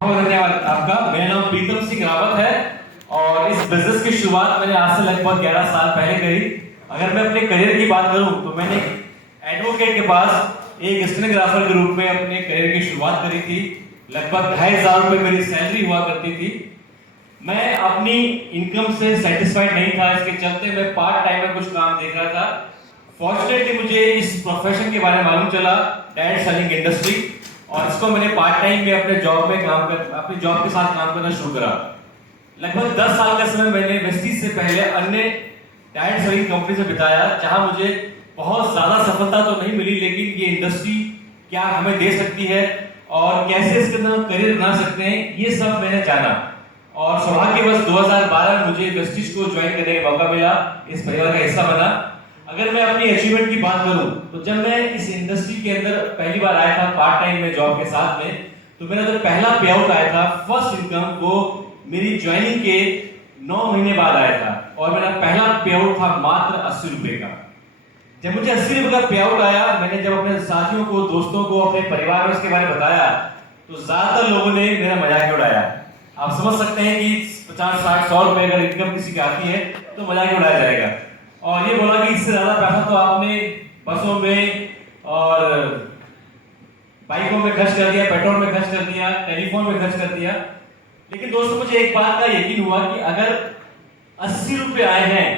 बहुत धन्यवाद आपका। मेरा नाम प्रीतम सिंह रावत है और इस बिजनेस की शुरुआत मैंने आज से लगभग 11 साल पहले करी। अगर मैं अपने करियर की बात करूं तो मैंने एडवोकेट के पास एक स्टेनोग्राफर के रूप में अपने करियर की शुरुआत करी थी। लगभग 2,500 रुपये मेरी सैलरी हुआ करती थी। मैं अपनी इनकम से सेटिस्फाइड नहीं था, इसके चलते मैं पार्ट टाइम में कुछ काम देख रहा था। फॉर्चुनेटली मुझे इस प्रोफेशन के बारे में मालूम चला, डायरेक्ट सेलिंग इंडस्ट्री, और इसको मैंने पार्ट टाइम में अपने जॉब के साथ काम करना शुरू करा। लगभग 10 साल का समय मैंने वेस्टीज से पहले अन्य डायरेक्ट सेलिंग कंपनी से बिताया, जहां मुझे बहुत ज्यादा सफलता तो नहीं मिली, लेकिन ये इंडस्ट्री क्या हमें दे सकती है और कैसे इसके अंदर करियर बना सकते हैं, ये सब मैंने जाना। और सौभाग्यवश 2012 में मुझे वेस्टीज को ज्वाइन करने का मौका मिला, इस परिवार का हिस्सा बना। अगर मैं अपनी अचीवमेंट की बात करूं तो जब मैं इस इंडस्ट्री के अंदर पहली बार आया था पार्ट टाइम में जॉब के साथ में, तो मेरा जो पहला पे आउट आया था, फर्स्ट इनकम, वो मेरी ज्वाइनिंग के 9 महीने बाद आया था और मेरा पहला पे आउट था मात्र 80 रुपए का। जब मुझे 80 रुपए का पे आउट आया, मैंने जब अपने साथियों को, दोस्तों को, अपने परिवार में इसके बारे में बताया तो ज्यादातर लोगों ने मेरा मजाक उड़ाया। आप समझ सकते हैं कि 50, 60, 100 रुपए अगर इनकम किसी की आती है तो मजाक उड़ाया जाएगा। और ये बोला कि इससे ज्यादा पैसा तो आपने बसों में और बाइकों में खर्च कर दिया, पेट्रोल में खर्च कर दिया, टेलीफोन में खर्च कर दिया। लेकिन दोस्तों, मुझे एक बात का यकीन हुआ कि अगर 80 रुपए आए हैं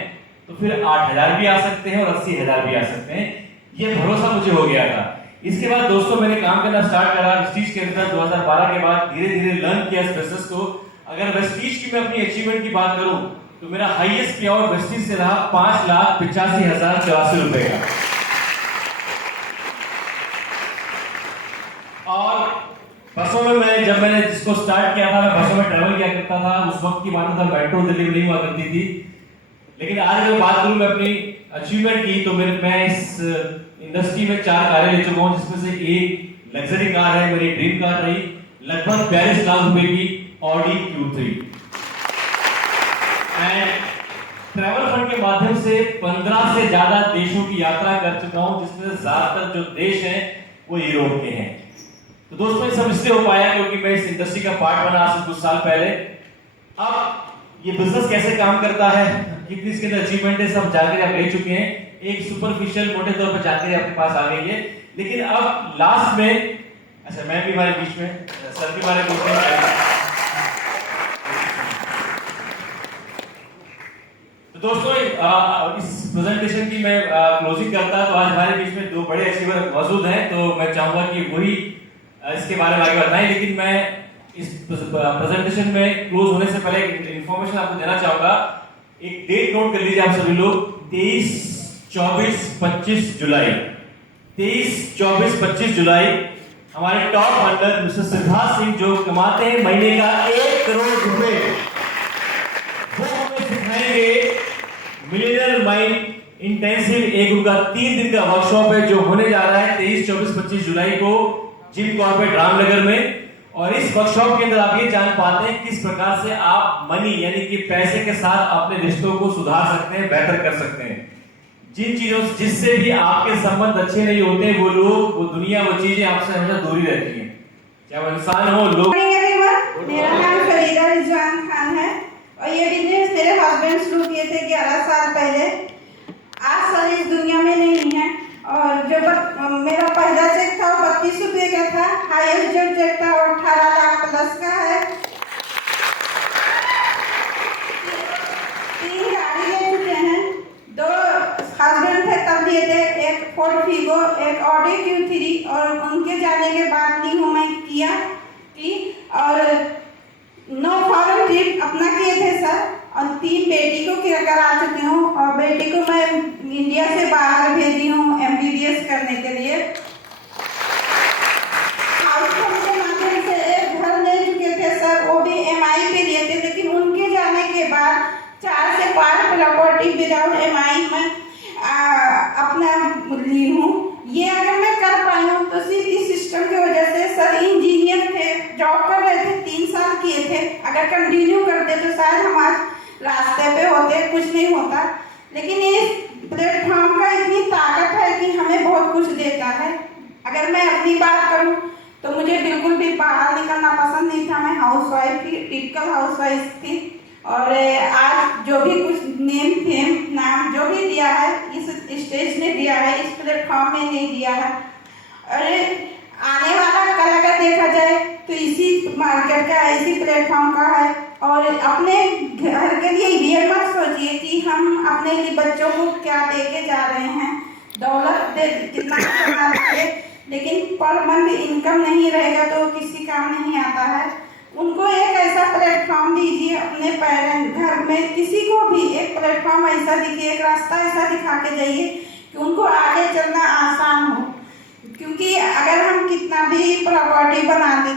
तो फिर 8,000 भी आ सकते हैं और 80,000 भी आ सकते हैं। ये भरोसा मुझे हो गया था। इसके बाद दोस्तों मैंने काम करना स्टार्ट करा वेस्टीज के अंदर। 2012 के बाद धीरे धीरे लर्न किया इस बिजनेस को। अगर वेस्टीज की मैं अपनी अचीवमेंट की बात करूं तो मेरा हाईएस्ट पे आउट वेस्टीज से रहा 5,85,084 रुपए का। और बसों में जब मैंने जिसको स्टार्ट किया था, मैं बसों में ट्रेवल किया करता था। उस वक्त की बात था, मेट्रो दिल्ली में नहीं हुआ करती थी। लेकिन आज अगर बात करूं मैं अपनी अचीवमेंट की तो मैं इस इंडस्ट्री में 4 कारें ले चुका हूं, जिसमें से एक लग्जरी कार है, मेरी ड्रीम कार रही, लगभग 42 लाख रुपए की ऑडी Q3। ट्रैवल फंड के माध्यम से 15 से ज्यादा देशों की यात्रा कर चुका हूं, जिसमें से ज्यादातर जो देश हैं वो यूरोप के हैं। तो दोस्तों, ये सब इसलिए हो पाया क्योंकि मैं इस इंडस्ट्री का पार्ट बना आज से कुछ साल पहले। अब ये बिजनेस कैसे काम करता है, कितनी इसके अंदर अचीवमेंट है, सब जानकारी आप ले चुके हैं। एक सुपरफिशियल मोटे तौर पर जानकारी आपके पास आ गई है। लेकिन अब लास्ट में, अच्छा मैं भी हमारे बीच में, सर भी हमारे बीच में। तो दोस्तों, इस प्रेजेंटेशन की मैं क्लोजिंग करता, तो आज हमारे बीच में 2 बड़े अचीवर मौजूद हैं, तो मैं चाहूंगा कि वही इसके बारे में आगे बताएं। लेकिन मैं इस प्रेजेंटेशन में क्लोज होने से पहले एक इंफॉर्मेशन आपको देना चाहूंगा। एक डेट नोट कर लीजिए आप सभी लोग, 23, 24, 25 जुलाई। 23, 24, 25 जुलाई हमारे top Hunter mister Siddharth Singh, जो कमाते हैं महीने का 1 करोड़ रुपए, वो हमें सिखाएंगे मिलियनर माइंड इंटेंसिव। एक उनका 3 दिन का वर्कशॉप है जो होने जा रहा है 23, 24, 25 जुलाई को जिम कॉर्पोरेट रामनगर में। और इस वर्कशॉप के अंदर आप ये जान पाते हैं किस प्रकार से आप मनी यानी कि पैसे के साथ अपने रिश्तों को सुधार सकते हैं, बेहतर कर सकते हैं। जिन चीजों जिससे भी आपके संबंध अच्छे नहीं होते, वो लोग, वो दुनिया, वो चीजें आपसे हमेशा दूरी रहती हैं, चाहे वो इंसान हो, लोग। मेरा नाम फरीदा रिजवान खान है और ये बिजनेस मेरे हस्बैंड शुरू किए थे 11 साल पहले। आज साल इस दुनिया में नहीं है। और जो मेरा पहला चेक था वो 32 रुपये का था। हाईएस्ट जो चेक था वो 18 लाख प्लस का है। 3 गाड़ी ले चुके हैं। 2 हस्बैंड थे तब दिए थे, एक फोर्ड फीगो, एक ऑडी Q3, और उनके जाने के बाद ली हूँ मैं किया की। और 9 फॉरेन ट्रिप अपना किए थे सर, और 3 बेटी को करा चुकी हूँ, और बेटी को मैं इंडिया से बाहर भेजी हूँ MBBS करने के लिए। के माध्यम से एक घर ले चुके थे सर, वो भी MI पे लिए थे, लेकिन उनके जाने के बाद 4 से 5 प्रॉपर्टी विदाउट MI में अपना ली हूँ। ये अगर मैं कर पाई हूँ तो सिर्फ इस सिस्टम की वजह से। सर इंजीनियर थे, जॉब कर रहे थे, 3 साल किए थे। अगर कंटिन्यू करते तो शायद हम आज रास्ते पे होते, कुछ नहीं होता। लेकिन इस प्लेटफॉर्म का इतनी ताकत है कि हमें बहुत कुछ देता है। अगर मैं अपनी बात करूं तो मुझे बिल्कुल भी बाहर निकलना पसंद नहीं था। मैं हाउसवाइफ थी, टिपिकल हाउसवाइफ थी। और आज जो भी कुछ नेम फेम नाम जो भी दिया है इस स्टेज ने दिया है, इस प्लेटफॉर्म में नहीं दिया है। और आने वाला कल अगर देखा जाए तो इसी मार्केट का, इसी प्लेटफॉर्म का है। और अपने घर के लिए ये मत सोचिए कि हम अपने लिए बच्चों को क्या दे के जा रहे हैं, दौलत दे कितना कमा लेंगे, लेकिन पर मंथ इनकम नहीं रहेगा तो किसी काम नहीं आता है। उनको एक ऐसा प्लेटफॉर्म दीजिए, अपने पेरेंट घर में किसी को भी एक प्लेटफॉर्म ऐसा दिखिए, एक रास्ता ऐसा दिखा के जाइए कि उनको आगे चलना आसान हो। क्योंकि अगर हम कितना भी प्रॉपर्टी बना दें